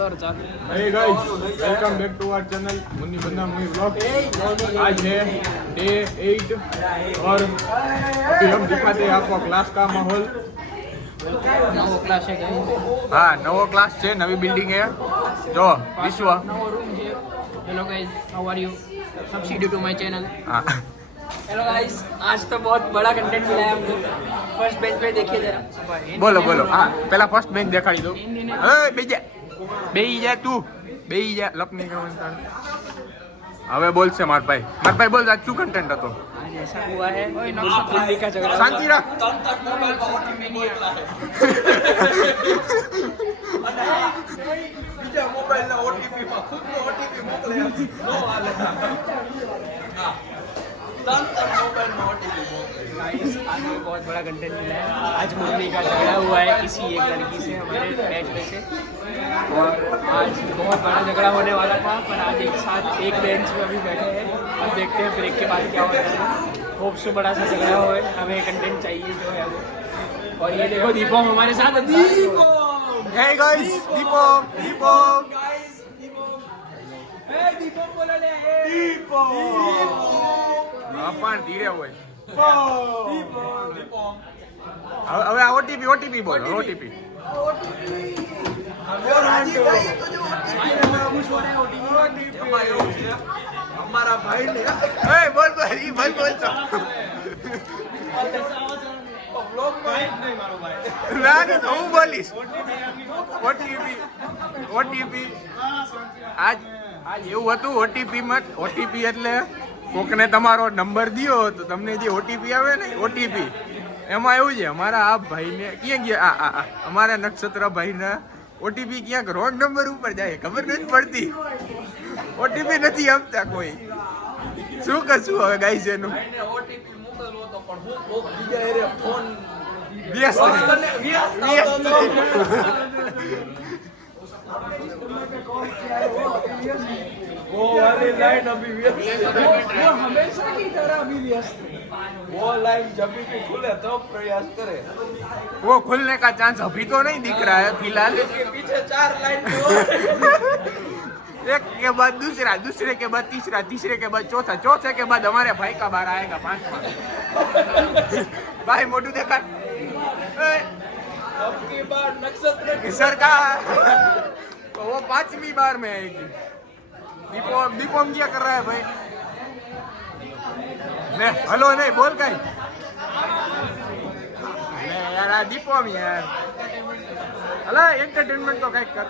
Hey guys, welcome back to our channel Munni बंदा movie vlog. आज है डे 8 और अभी हम दिखाते हैं आपको क्लास का माहौल। नवो क्लास है हाँ, नवो क्लास है, नवी बिल्डिंग है जो विश्व। नवो रूम है। Hello guys, how are you? Subsidy to my channel. Hello guys, आज तो बहुत बड़ा कंटेंट मिला है हमको। फर्स्ट बेंच पे देखिए जरा। बोलो बोलो। हाँ, पहला फर्स्ट बेंच दिखाड़ी दो। બેહી જા તું, બેહી જા લપની કરવાનું। હવે બોલશે માર ભાઈ બોલ આજ શું કન્ટેન્ટ હતો? आज ऐसा हुआ है दिल्ली का झगड़ा। શાંતિ રાખ। બીજા મોબાઈલના ઓટીપીમાં ખુદનો ઓટીપી મોકલે નો હાલે मोबाइल गाइस, आज हमें बहुत बड़ा कंटेंट मिला है। आज मुन्नी का झगड़ा हुआ है किसी एक लड़की से हमारे बैच में से, और आज बहुत बड़ा झगड़ा होने वाला था, पर आज एक साथ एक बेंच में अभी बैठे हैं। अब देखते हैं ब्रेक के बाद क्या होता है। होप से बड़ा सा झगड़ा हो, हमें कंटेंट चाहिए जो है वो। और ये देखो दीपम हमारे साथ। हे गाइस, दीपम गाइस दीपक बोला ले दीपक પણ ધીરે હોય। दीपक હવે આ ઓટીપી બોલો, ઓટીપી। हमारा भाई ने ए बोल बोल व्लॉग भाई नहीं मारो भाई ના તો હું બોલીશ। ઓટીપી આજ એવું હતું। ઓટીપી એટલે કોકને તમારો નંબર દિયો તો તમને જે ઓટીપી આવે ને ઓટીપી એમાં એવું છે અમારા આ ભાઈને ક્યાં ગયા આ અમારા નક્ષત્ર ભાઈને ઓટીપી ક્યાંક રોંગ નંબર ઉપર જાય, ખબર નથી પડતી। ઓટીપી નથી આપતા કોઈ। શું કરશું હવે ગાઈસ એનું? ઓટીપી મોકલવો તો પણ હું કોક બીજા એરે ફોન વ્યસ્ત वो वाली लाइन अभी व्यस्त वो हमेशा की तरह अभी व्यस्त वो लाइन जब भी खुले तो प्रयास करे। वो खुलने का चांस अभी तो नहीं दिख रहा है फिलहाल। इसके पीछे 4 लाइन एक के बाद दूसरा, दूसरे के बाद तीसरा, तीसरे के बाद चौथा, चौथे के बाद हमारे भाई का बार आएगा 5वां। भाई मोटू देखा अब की बार नक्षत्र की सरकार तो वो 5वीं बार में आएगी। दीपम क्या कर रहा है भाई? ने हेलो नहीं बोल कहीं यार। दीपम यार अला एंटरटेनमेंट तो कहीं कर।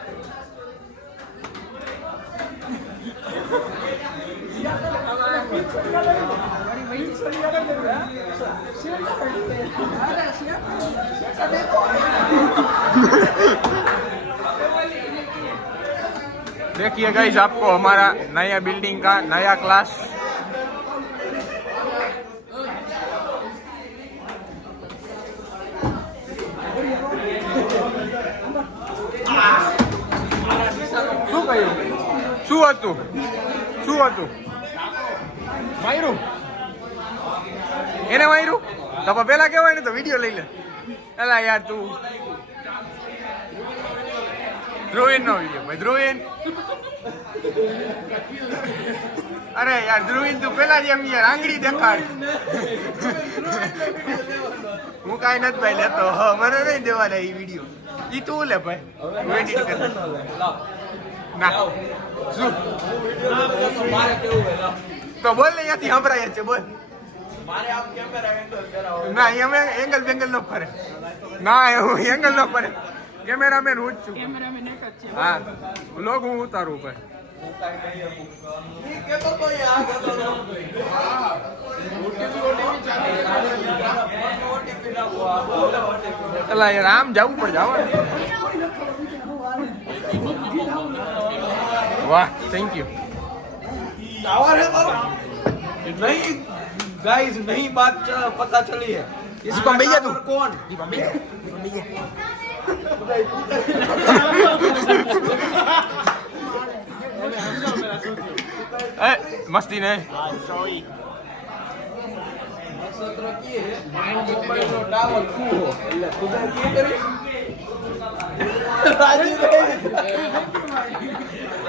देखिए गाइस, आपको हमारा नया बिल्डिंग का नया क्लास। શું કહ્યું? શું હતું? માર્યું એને? માર્યું તો પેલા કેવાય ને તો વિડીયો લઈ લે। એલા યાર તું ધ્રુવીન નો વિડીયો ભાઈ, ધ્રુવીન। અરે યાર ધ્રુવીન તું પેલા જેમ યાર આંગળી દેખાડ। હું કાંઈ નથી ભાઈ લેતો, મને નહીં દેવાના એ વિડીયો। ઈ તું લે ભાઈ, હું એડિટ કર ના શું મારે કેવું હે તો બોલ ને ત્યાંથી સંભળાય છે બોલ। મારે આમ કેમેરા એંગલ કરાવો ના અમે એંગલ બેંગલ ન ફરે ના, એવું એંગલ ન ફરે। કેમેરામેન હું જ છું। कैमरामैन एक अच्छे હા વ્લોગ હું ઉતારું ભાઈ। ઈ કેતો તો યાર કેતો તો ઓટીપી ના એલા યાર આમ જવું પડે જવા। વાહ થેન્ક યુ। टावर है तो नहीं गाइस नहीं बात पता चली है दीपम भैया तू कौन मस्ती नहीं નક્ષત્ર કી હે મોબાઈલ નો ટાવર ખુ હો એટલે ખુદા કી કરી રાજી રે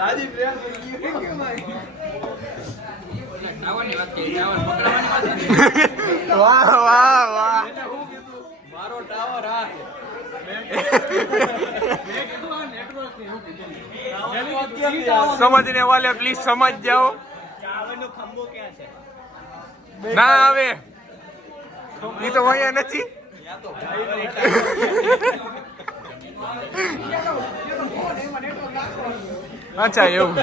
દાદી ટ્રેન ગઈ કે ભાઈ વાહ વાહ વાહ મારો ટાવર આ समझने वाले प्लीज समझ जाओ ના આવે એ તો અહીંયા નથી અચ્છા એવું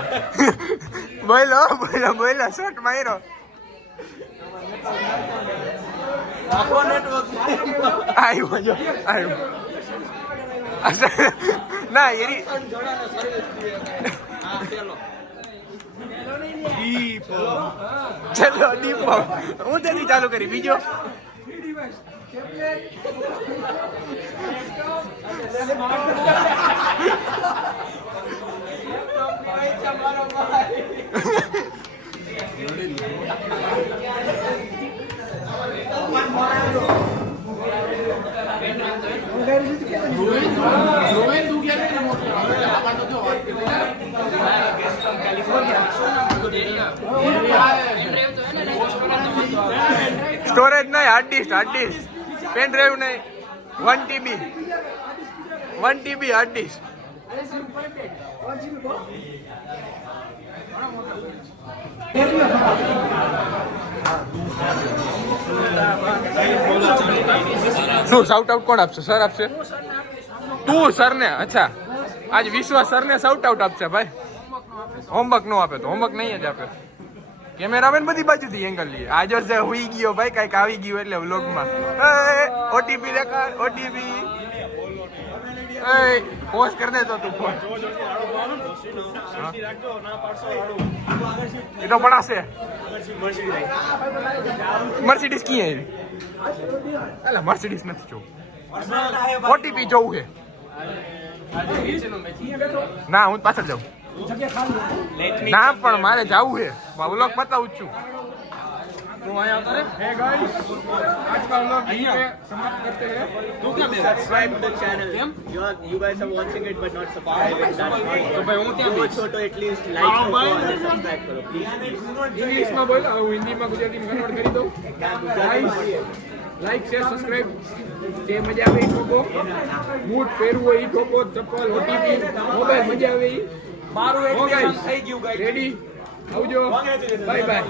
બોલો બોલો બોલો શોટ માર્યો આખો નેટવર્ક આવ્યો જો આવ્યો ના એરી ચલો દીપો હું જલ્દી ચાલુ કરી બીજો સ્ટોરેજ નહીં હાર્ડ ડિસ્ક પેન ડ્રાઈવ નહીં 1 TB હાર્ડ ડિસ્ક શું શાઉટ આઉટ કોણ આપશે સર આપશે તું સર ને અચ્છા આજ વિશ્વાસ સર ને શાઉટ આઉટ આપશે ભાઈ હોમવર્ક નો આપે તો હોમવર્ક નહીં જ આપે કેમેરામેન બધી બાજુથી એંગલ લઈએ આજે જે હુઈ ગયો ભાઈ કઈક આવી ગયું એટલે વ્લોગમાં ઓટીપી રેકોર્ડ ઓટીપી પોસ્ટ કરી દે તો તું ફોન એ તો પડાશે મર્સિડીઝ ક્યાં આવી અલા મર્સિડીઝ નથી જોવું ઓટીપી જોવું છે ના હું પાછળ જાઉં ના પણ મારે જવું છે વ્લોગ બતાવું છું आज का व्लॉग यहीं पे समाप्त करते हैं तू क्या मेरा Subscribe to the channel. You guys are watching it but not subscribing. That's fine. तो भाई હું ત્યાં Go छोटो at least like करो और subscribe करो please. ઇંગ્લિશમાં બોલ હું હિન્દીમાં ગુજરાતીમાં કન્વર્ટ કરી દઉં લાઈક શેર સબસ્ક્રાઇબ જે મજા આવે એ ઠોકો બૂટ પહેરવું હોય એ ઠોકો ચપ્પલ ઓટીપી મોબાઈલ મજા આવે એ મારું એક થઈ ગયું ગાઈસ રેડી આવજો બાય બાય